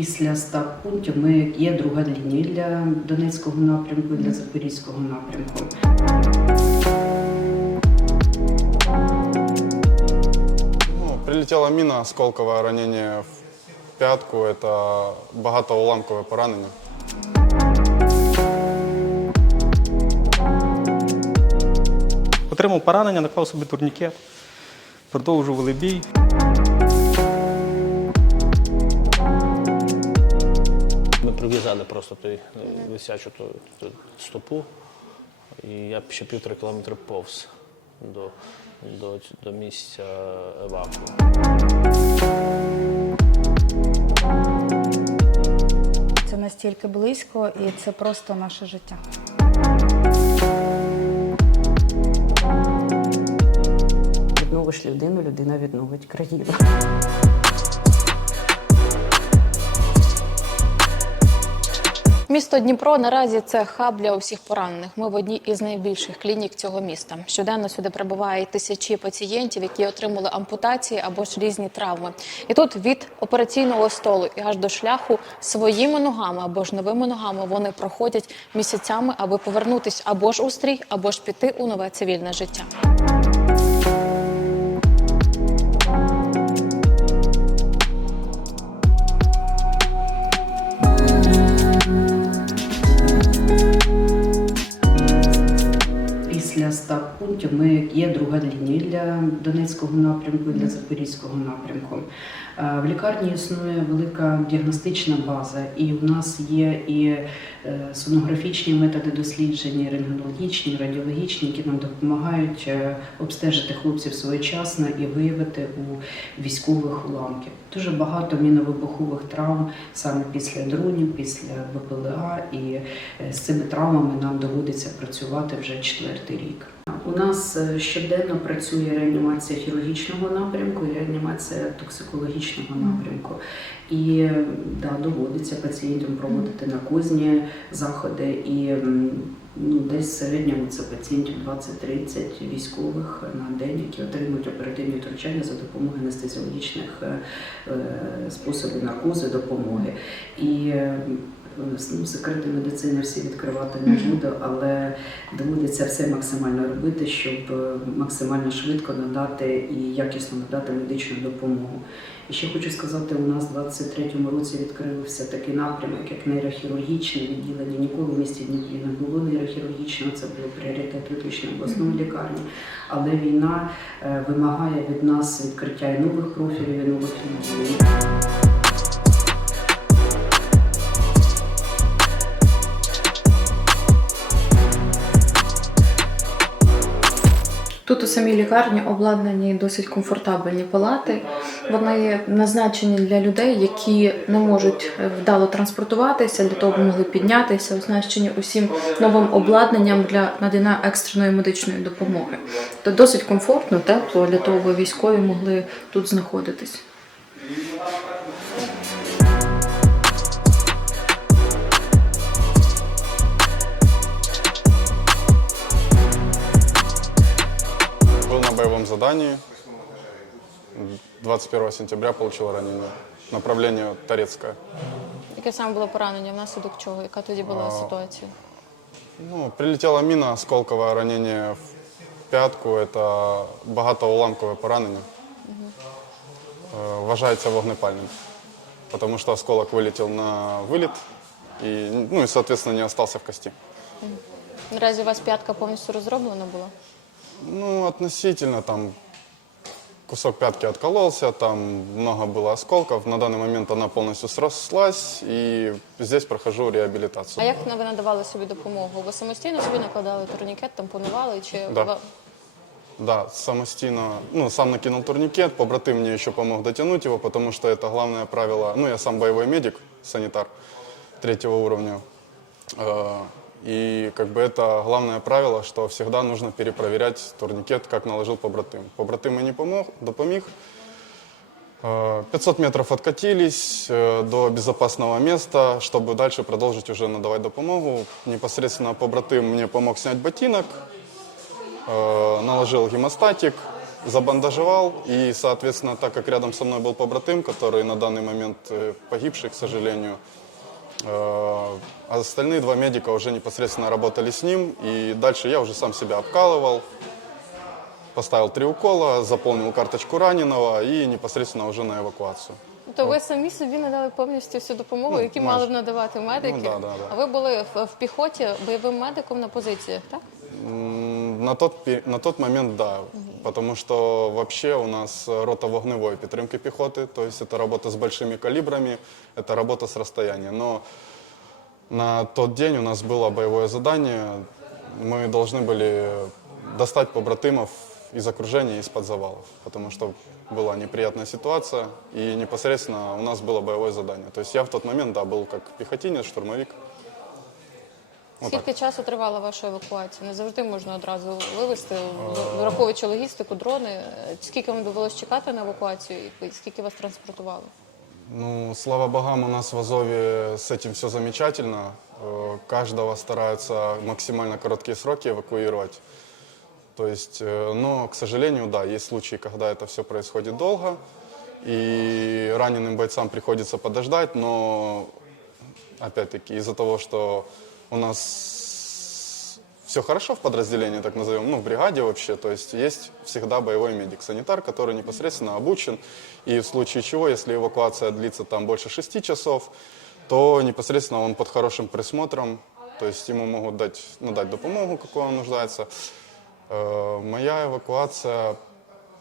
Після 100 пунктів ми є друга лінія для Донецького напрямку і для Запорізького напрямку. Ну, прилетела мина, осколковое ранение в пятку. Это багатоуламковое поранение. Отримав поранення, наклав собі турнікет, продовжували бій. Ми просто той е, висячу ту, ту стопу, і я ще півтора кілометри повз до, до, до місця еваку. Це настільки близько, і це просто наше життя. Відновиш людину, людина відновить країну. Місто Дніпро наразі це хаб для усіх поранених. Ми в одній із найбільших клінік цього міста. Щоденно сюди прибувають тисячі пацієнтів, які отримали ампутації або ж різні травми. І тут від операційного столу і аж до шляху своїми ногами або ж новими ногами вони проходять місяцями, аби повернутись або ж у стрій, або ж піти у нове цивільне життя. Для Донецького напрямку і для Запорізького напрямку. Е, В лікарні існує велика діагностична база, і у нас є і е, сонографічні методи дослідження, рентгенологічні, радіологічні, які нам допомагають е, обстежити хлопців своєчасно і виявити у військових уламків. Дуже багато міновибухових травм саме після дронів, після БПЛА, і е, з цими травмами нам доводиться працювати вже четвертий рік. У нас е, щоденно працює реанімація хірургічного напрямку і реанімація токсикологічного напрямку. І е, да, доводиться пацієнтам проводити наркозні заходи і ну, десь в середньому це пацієнтів 20-30 військових на день, які отримують оперативні втручання за допомогою анестезіологічних е, способів наркозу допомоги. І ну, секрети медицини всі відкривати не буду, але доводиться все максимально робити, щоб е, максимально швидко надати і якісно надати медичну допомогу. І ще хочу сказати, у нас в 23-му році відкрився такий напрямок, як нейрохірургічне відділення. Ніколи в місті Дніпрі не було нейрохірургічного, це був пріоритет виключно обласної лікарні. Але війна е, вимагає від нас відкриття і нових профілів, і нових відділень. Тут у самій лікарні обладнані досить комфортабельні палати. Вони назначені для людей, які не можуть вдало транспортуватися, для того, могли піднятися, оснащені усім новим обладнанням для надання екстреної медичної допомоги. То досить комфортно, тепло для того, аби військові могли тут знаходитись. боевом задании. 21 сентября получил ранение. Направление Торецкое. Яке саме було поранення? Внаслідок чого? Яка тоді була ситуація? Ну, прилетела мина, осколковое ранение в пятку. Это багатоуламковое поранение. Э, Вважається вогнепальним. Потому что осколок вылетел на вылет и, ну, и, соответственно, не остался в кости. Наразі у вас п'ятка повністю розроблена була? Ну, относительно там кусок пятки откололся, там много было осколков. На данный момент она полностью срослась, и здесь прохожу А реабилитацию. як ви надавали собі допомогу? Ви самостійно собі накладали турнікет, тампонували чи Да. ва- Да, самостийно, ну, сам накинул турникет, побратым мне еще помог дотянуть его, потому что это главное правило, ну, я сам боевой медик, санитар третьего уровня, Э, и как бы это главное правило, что всегда нужно перепроверять турникет, как наложил побратым. Побратым и не помог, допомог. Э, 500 метров откатились э, до безопасного места, чтобы дальше продолжить уже надавать допомогу. Непосредственно побратым мне помог снять ботинок, э, наложил гемостатик, забандажевал, и, соответственно, так как рядом со мной был побратым, который на данный момент э, погибший, к сожалению, э, а остальные два медика уже непосредственно работали с ним, и дальше я уже сам себя обкалывал, поставил три укола, заполнил карточку раненого и непосредственно уже на эвакуацию. То ви самі собі надали повністю всю допомогу, Ну, які майже. мали б надавати медики. Ну, да, да, да. А ви були в, в піхоті бойовим медиком на позиціях, так? М, На тот, пе- на тот момент, да. Потому что вообще у нас э, рота вогневой підтримки пехоты, то есть это работа с большими калибрами, это работа с расстояния. Но на тот день у нас было боевое задание, мы должны были достать побратимов из окружения, из-под завалов, потому что была неприятная ситуация, и непосредственно у нас было боевое задание. То есть я в тот момент, да, был как пехотинец, штурмовик. Вот так. Скільки часу тривала ваша евакуація? Не завжди можна одразу вивезти, в- враховуючи логістику, дрони. Е, Скільки вам довелось чекати на евакуацію і скільки вас транспортували? Ну, слава богам, у нас в Азове с этим все замечательно. Э, Каждого стараются максимально короткие сроки эвакуировать. То есть, э, но, к сожалению, да, есть случаи, когда это все происходит долго, и раненым бойцам приходится подождать, но, опять-таки, из-за того, что у нас все хорошо в подразделении, так назовем, ну, в бригаде вообще, то есть есть всегда боевой медик-санитар, который непосредственно обучен, и в случае чего, если эвакуация длится там больше шести часов, то непосредственно он под хорошим присмотром, то есть ему могут дать, ну, дать допомогу, какую он нуждается. Э, Моя евакуація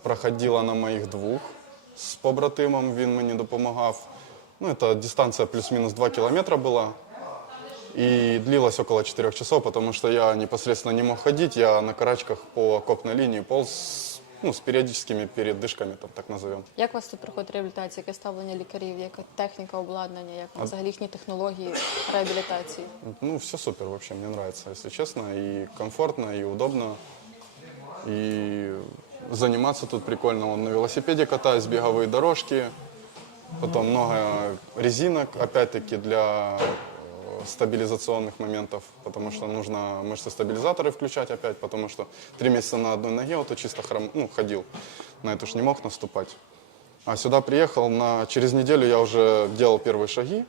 проходила на моїх двох з побратимом, він мені допомагав. Ну, це дистанція плюс-мінус 2 кілометри була. И длилась около 4 часов, потому что я непосредственно не мог ходить, я на карачках по окопной линии полз, ну, с периодическими передышками, там, так назовем. Як у вас тут проходить реабілітація? Яке ставлення лікарів, яка техніка обладнання, як вам взагалі їхні технології реабілітації? Ну, все супер вообще, мне нравится, если честно, и комфортно, и удобно, и заниматься тут прикольно. Вон на велосипеде катаюсь, беговые дорожки, потом много резинок, опять-таки, для э, стабилизационных моментов, потому что нужно мышцы-стабилизаторы включать опять, потому что три месяца на одной ноге, вот я чисто хром, ну, ходил, на эту ж не мог наступать. А сюда приехал, на, через неделю я уже делал первые шаги,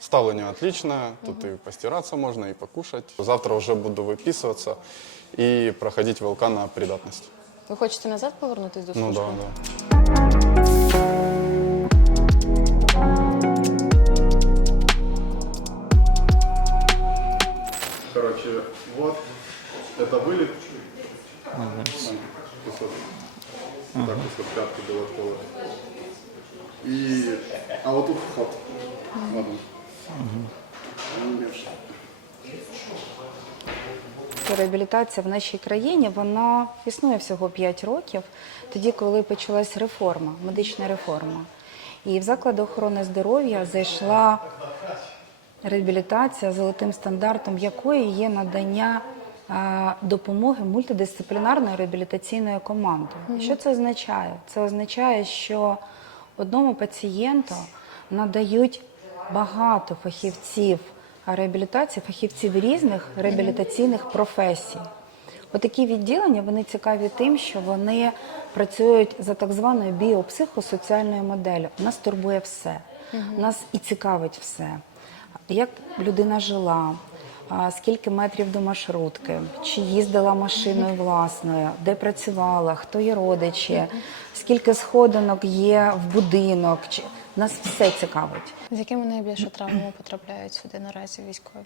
Ставление отличное, тут и постираться можно, и покушать. Завтра уже буду выписываться и проходить ВЛК на придатность. Ви хочете назад повернутись до служби? Ну да, Короче, вот, это вылет. Кусок. Так, кусок пятки было школы. И, а вот тут вход. Вот он. Он левший. Реабілітація в нашій країні вона існує всього 5 років, тоді, коли почалась реформа, медична реформа. І в заклади охорони здоров'я зайшла реабілітація, золотим стандартом якої є надання допомоги мультидисциплінарної реабілітаційної команди. І Що це означає? Це означає, що одному пацієнту надають багато фахівців реабілітації, фахівців різних реабілітаційних професій. Отакі відділення вони цікаві тим, що вони працюють за так званою біопсихосоціальною моделлю. Нас турбує все, нас і цікавить все. Як людина жила, скільки метрів до маршрутки, чи їздила машиною власною, де працювала, хто є родичі, скільки сходинок є в будинок. Нас все цікавить. З якими найбільше травмами потрапляють сюди наразі військові?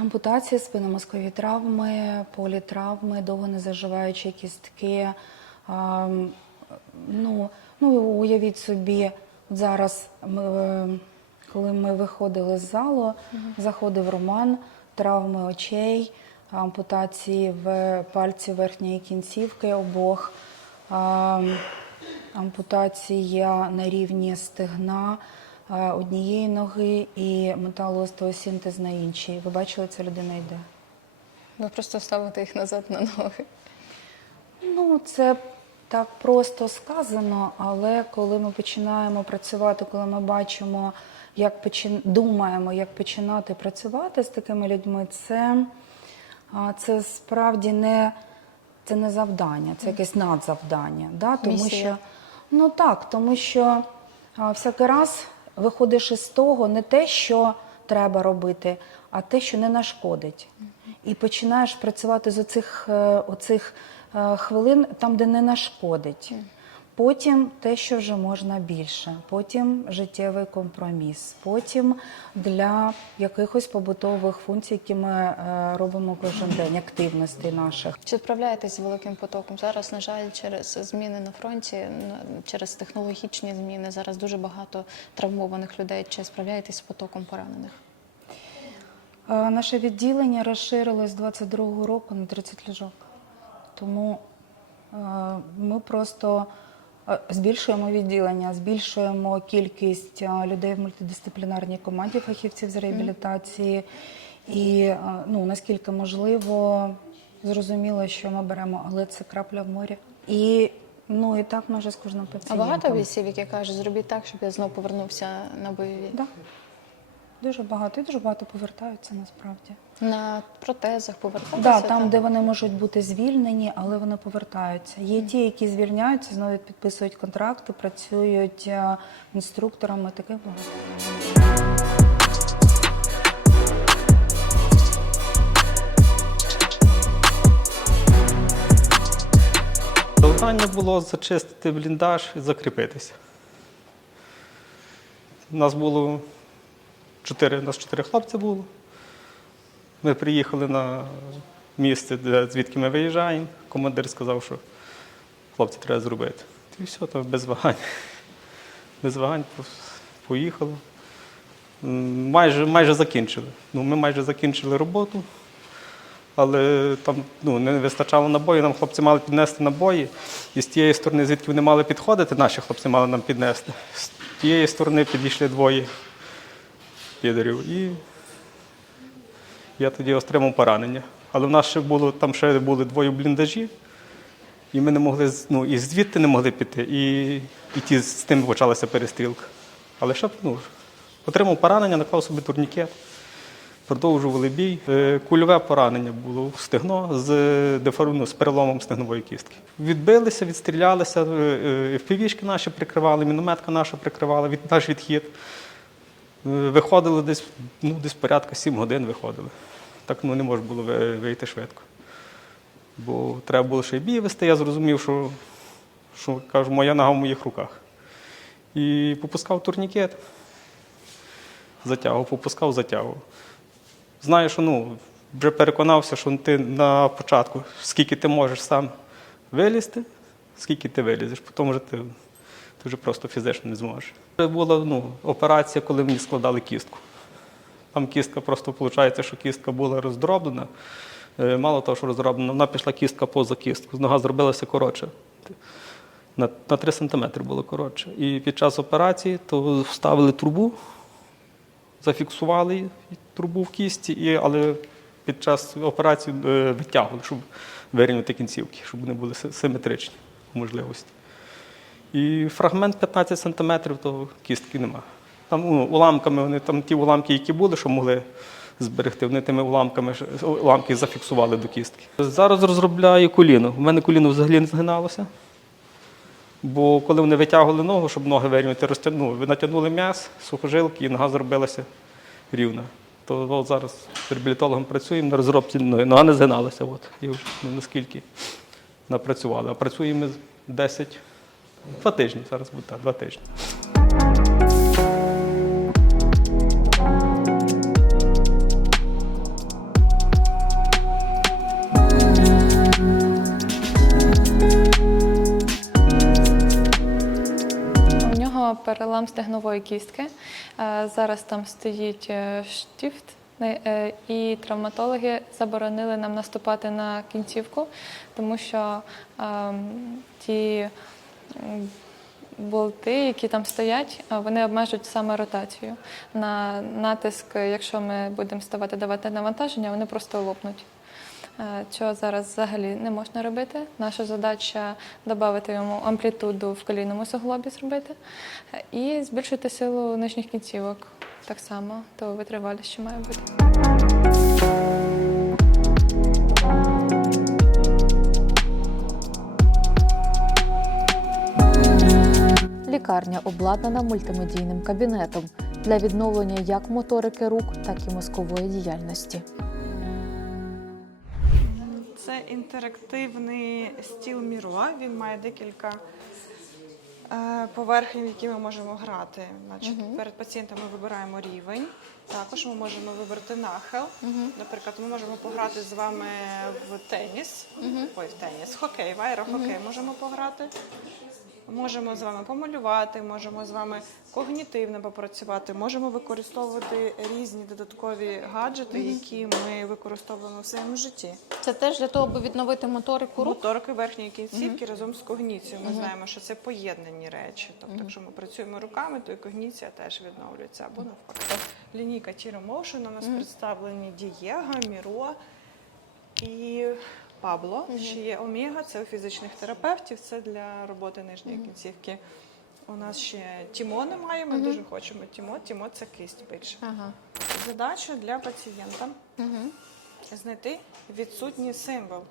Ампутації, спинномозкові травми, політравми, довго не заживаючі кістки. А, ну, ну, уявіть собі, зараз, ми, е, коли ми виходили з залу, заходив Роман, травми очей, ампутації в пальці верхньої кінцівки обох, ампутація на рівні стегна однієї ноги і металоостеосінтез на іншій. Ви бачили, ця людина йде. Ви просто ставите їх назад на ноги. Ну, це так просто сказано, але коли ми починаємо працювати, коли ми бачимо, як почин... думаємо, як починати працювати з такими людьми, це це справді не, це не завдання, це якесь надзавдання. Да? Тому Місія. що, ну так, тому що всякий раз виходиш із того не те, що треба робити, а те, що не нашкодить. І починаєш працювати з оцих, е, оцих е, хвилин там, де не нашкодить. Потім те, що вже можна більше, потім життєвий компроміс, потім для якихось побутових функцій, які ми е, робимо кожен день, активностей наших. Чи справляєтесь з великим потоком? Зараз, на жаль, через зміни на фронті, через технологічні зміни, зараз дуже багато травмованих людей. Чи справляєтесь з потоком поранених? Е, Наше відділення розширилось з 22-го року на 30 ліжок. Тому е, ми просто е, збільшуємо відділення, збільшуємо кількість людей в мультидисциплінарній команді фахівців з реабілітації. І ну, наскільки можливо, зрозуміло, що ми беремо, але це крапля в морі. І ну і так може з кожним А багато бійців, які кажуть, зробіть так, щоб я знову повернувся на бойові. Да. Дуже багато, і дуже багато повертаються насправді. На протезах повертатися? Да, там, де вони можуть бути звільнені, але вони повертаються. Є ті, які звільняються, знову підписують контракти, працюють е, інструкторами. Таке багато. Завдання було зачистити бліндаж і закріпитися. У нас було чотири, нас чотири хлопці було. Ми приїхали на місце, де, звідки ми виїжджаємо. Командир сказав, що хлопці треба зробити. І все, то без вагань. Без вагань по- поїхали. Майже, майже закінчили. Ну, ми майже закінчили роботу але там ну, не вистачало набою, нам хлопці мали піднести набої. І з тієї сторони, звідки вони мали підходити, наші хлопці мали нам піднести. З тієї сторони підійшли двоє підерів. І я тоді отримав поранення. Але в нас ще було, там ще були двоє бліндажі, і ми не могли ну, і звідти не могли піти, і, і ті, з тим почалася перестрілка. Але ще ну, отримав поранення, наклав собі турнікет. Продовжували бій. Е, Кульове поранення було в стегно з, дефор- ну, з переломом стегнової кістки. Відбилися, відстрілялися, впівішки наші прикривали, мінометка наша прикривала, від, наш відхід. Виходили десь, ну, десь порядка 7 годин виходили. Так ну, не можна було вийти швидко. Бо треба було ще й бій вести, я зрозумів, що, що кажу, моя нога в моїх руках. І попускав турнікет затягував, попускав, затягував. Знаю, що ну, вже переконався, що ти на початку, скільки ти можеш сам вилізти, скільки ти вилізеш, потім вже ти, ти вже просто фізично не зможеш. Це була ну, операція, коли мені складали кістку. Там кістка просто виходить, що кістка була роздроблена. Е, Мало того, що роздроблена, вона пішла кістка поза кістку. Нога зробилася коротше. На, на 3 см було коротше. І під час операції то вставили трубу, зафіксували трубу в кісті, і, але під час операції е, витягували, щоб вирівняти кінцівки, щоб вони були симетричні можливості. І фрагмент 15 см, то кістки нема. Там ну, уламками, вони там ті уламки, які були, що могли зберегти, вони тими уламками уламки зафіксували до кістки. Зараз розробляю коліно. У мене коліно взагалі не згиналося. Бо коли вони витягували ногу, щоб ноги вирівняти, розтягнули, натягнули м'яз, сухожилки, і нога зробилася рівна. То от зараз з реабілітологом працюємо на розробці ноги. Нога не згиналася. От, і ну, наскільки напрацювали. А працюємо ми 10, два тижні, зараз буде так, два тижні. У нього перелам стегнової кістки. Е, Зараз там стоїть е, штифт, е, і травматологи заборонили нам наступати на кінцівку, тому що ем, ті болти, які там стоять, е, вони обмежують саме ротацію. На натиск, якщо ми будемо ставати давати навантаження, вони просто лопнуть. Е, Чого зараз взагалі не можна робити. Наша задача додати йому амплітуду в колінному суглобі зробити е, і збільшити силу нижніх кінцівок. Так само, то витривалість ще має бути. Лікарня обладнана мультимедійним кабінетом для відновлення як моторики рук, так і мозкової діяльності. Це інтерактивний стіл Міро. Він має декілька е, поверхень, в які ми можемо грати. Значить, Перед пацієнтом ми вибираємо рівень. Також ми можемо вибрати нахил. Наприклад, ми можемо пограти з вами в теніс. Ой, в теніс, хокей, в аерохокей можемо пограти. Можемо з вами помалювати, можемо з вами когнітивно попрацювати, можемо використовувати різні додаткові гаджети, які ми використовуємо в своєму житті. Це теж для того, аби відновити моторику рук. Моторики верхньої кінцівки разом з когніцією. Ми знаємо, що це поєднані речі. Тобто, якщо ми працюємо руками, то і когніція теж відновлюється або навпаки. Лінійка Tiro Motion у нас представлені Дієга, Міро і Пабло. Ще є Омега, це у фізичних терапевтів, це для роботи нижньої кінцівки. У нас ще Тімо немає, ми дуже хочемо Тімо. Тімо це кисть більше. Ага. Задача для пацієнта знайти відсутній символ.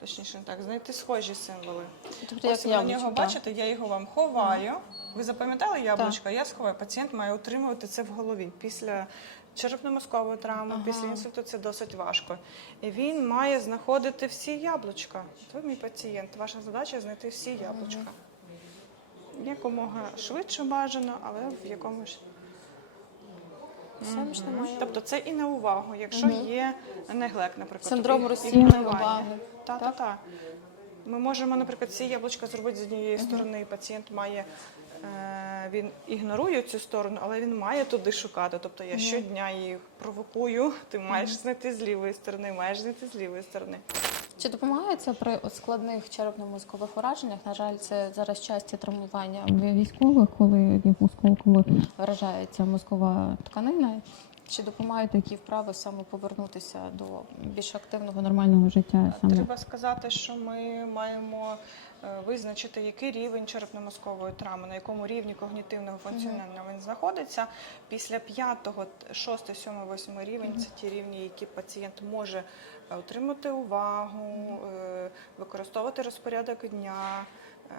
Точніше, так, знайти схожі символи. Тобто, Ось як ви на нього так. бачите, я його вам ховаю. Ви запам'ятали яблучко? Я сховаю. Пацієнт має утримувати це в голові. Після черепно-мозкової травми, після інсульту це досить важко. І він має знаходити всі яблучка. Ви мій пацієнт. Ваша задача знайти всі яблучка. Якомога швидше бажано, але в якомусь Все ж немає. Тобто це і на увагу, якщо є неглек, наприклад. Синдром розсіяної уваги. Та, та, та. Ми можемо, наприклад, ці яблучка зробити з однієї сторони, і пацієнт має. Е, Він ігнорує цю сторону, але він має туди шукати. Тобто я щодня їх провокую. Ти маєш знайти з лівої сторони, маєш знайти з лівої сторони. Чи допомагає це при складних черепно-мозкових ураженнях? На жаль, це зараз часті травмування військових, коли в осколками вражається мозкова тканина. Чи допомагають такі вправи саме повернутися до більш активного нормального життя? Саме Треба сказати, що ми маємо визначити, який рівень черепно-мозкової травми, на якому рівні когнітивного функціонування він знаходиться. Після 5, 6, 7, 8 рівень це ті рівні, які пацієнт може е, отримати увагу, е, використовувати розпорядок дня. е,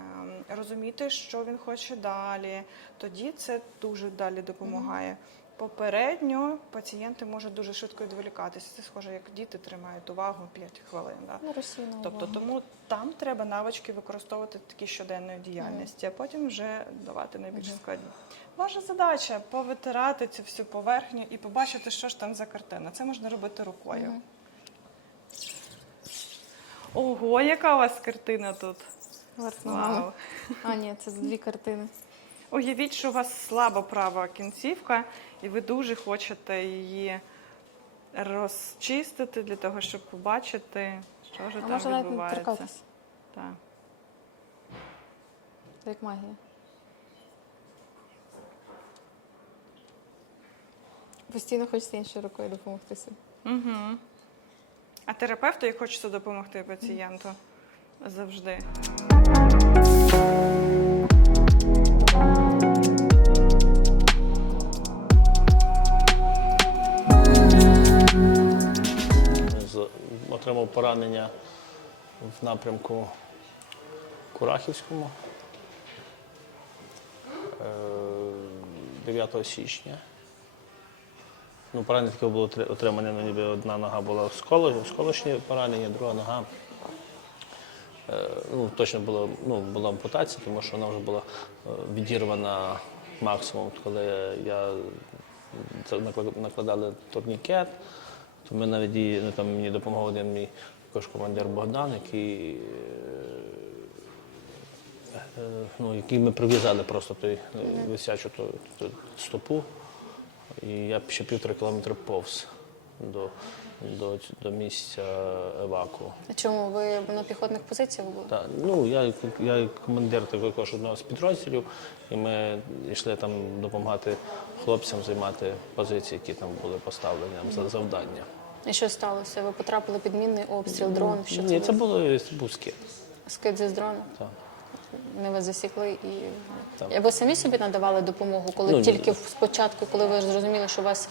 Розуміти, що він хоче далі, тоді це дуже далі допомагає. Попередньо пацієнти можуть дуже швидко відволікатися. Це схоже, як діти тримають увагу 5 хвилин. Да? ну, Тобто увага. тому там треба навички використовувати такі щоденної діяльності, а потім вже давати найбільш складні. Ваша задача повитирати цю всю поверхню і побачити, що ж там за картина. Це можна робити рукою. Ого, яка у вас картина тут? Вау. А, ні, це дві картини. Уявіть, що у вас слаба права кінцівка, і ви дуже хочете її розчистити для того, щоб побачити, що ж А там може навіть не відбувається. Так. Це як магія. Постійно хочеться іншою рукою допомогти собі. Угу. А терапевту, як хочеться допомогти пацієнту, завжди. Отримав поранення в напрямку Курахівському е, 9 січня. Ну, поранення таке було отримане, ну, ніби одна нога була сколо- сколочні поранення, друга нога. е, Ну, точно було, ну, була ампутація, тому що вона вже була е, відірвана максимум, коли я накладали турнікет, то ми навіть її, ну, там мені допомагав один мій також командир Богдан, який, е, е, ну, який ми прив'язали просто той е, висячу ту, ту стопу. І я ще півтора кілометри повз до, до, до місця еваку. А чому ви на піхотних позиціях були? Так, ну я, я командир також одного з підрозділів, і ми йшли там допомагати хлопцям займати позиції, які там були поставлені нам за завдання. І що сталося? Ви потрапили під мінний обстріл, дрон? Що Ні, це було? був скид. Скид зі дрона? Так. Не вас засікли і Так. А ви самі собі надавали допомогу, коли Ну, тільки в- спочатку, коли ви зрозуміли, що у вас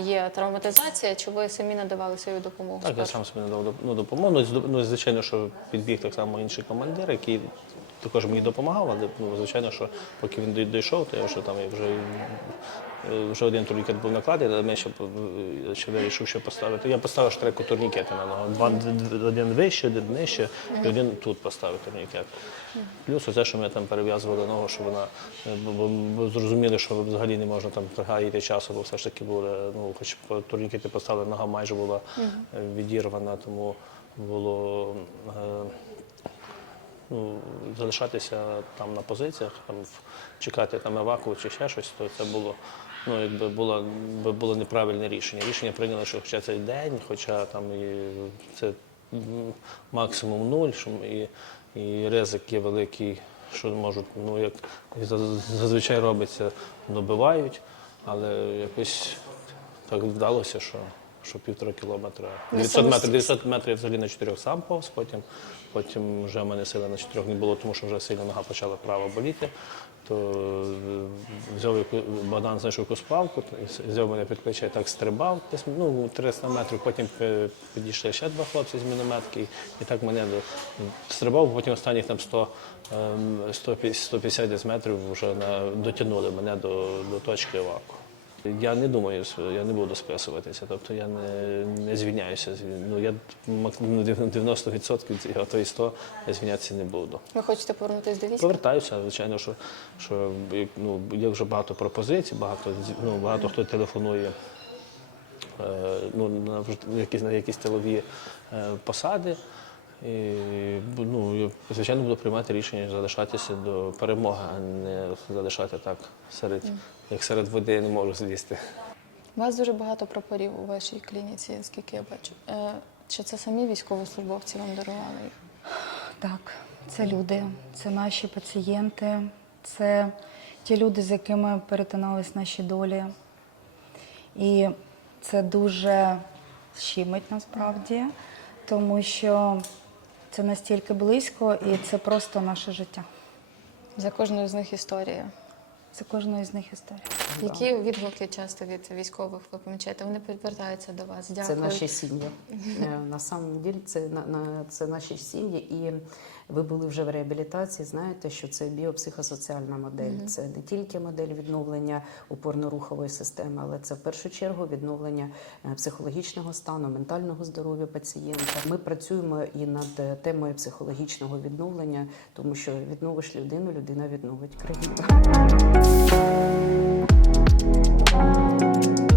є травматизація, чи ви самі надавали свою допомогу? Так, я сам собі надав ну, допомогу. Ну, ну, звичайно, що підбіг так само інший командир, який також мені допомагав, але ну, звичайно, що поки він дійшов, то я вже там я вже, вже один турнікет був накладений, але ми ще, е, ще вирішив, що поставити. Я поставив штреку турнікети на ногу. Два, один вище, один нижче, і один тут поставив турнікет. Плюс оце, що ми там перев'язували ногу, щоб вона е, бо, зрозуміли, що взагалі не можна там гаяти часу, бо все ж таки були, ну, хоч турнікети поставили, нога майже була е, відірвана, тому було. е, ну, залишатися там на позиціях, там, чекати там еваку чи ще щось, то це було, ну, якби було, було неправильне рішення. Рішення прийняли, що хоча цей день, хоча там і це максимум нуль, що і, і ризик є великий, що можуть, ну як зазвичай робиться, добивають, але якось так вдалося, що, що півтора кілометра. 900 метрів, 900 метрів взагалі на чотирьох сам повз, потім, потім вже в мене сили на чотирьох не було, тому що вже сильно нога почала право боліти. То е, взяв яку- Богдан знайшов якусь палку, взяв мене під плече, так стрибав, десь ну, 300 метрів, потім е, підійшли ще два хлопці з мінометки, і так мене до- стрибав, потім останніх там 100, ем, 150 150 десь метрів вже на, дотягнули мене до, до точки еваку. Я не думаю, я не буду списуватися, тобто я не, не звільняюся. Ну, я мак- ну, 90%, а то і 100 я звільнятися не буду. Ви хочете повернутися до війська? Повертаюся, звичайно, що, що ну, є вже багато пропозицій, багато, ну, багато хто телефонує е, ну, на, якісь, на якісь тилові е, посади. І, ну, звичайно, буду приймати рішення залишатися до перемоги, а не залишати так серед, як серед води я не можу злізти. У вас дуже багато прапорів у вашій клініці, скільки я бачу. Е, Чи це самі військовослужбовці вам дарували їх? Так, це люди, це наші пацієнти, це ті люди, з якими перетинались наші долі. І це дуже щемить насправді, тому що це настільки близько і це просто наше життя. За кожною з них історія. За кожною з них історія. Які відгуки часто від військових ви помічаєте? Вони повертаються до вас. Дякую. Це наші сім'ї. Е, На самом деле це на, на це наші сім'ї. І ви були вже в реабілітації. Знаєте, що це біопсихосоціальна модель. Це не тільки модель відновлення опорно-рухової системи, але це в першу чергу відновлення е, психологічного стану, ментального здоров'я пацієнта. Ми працюємо і над е, темою психологічного відновлення, тому що відновиш людину, людина відновить країну. Thank you.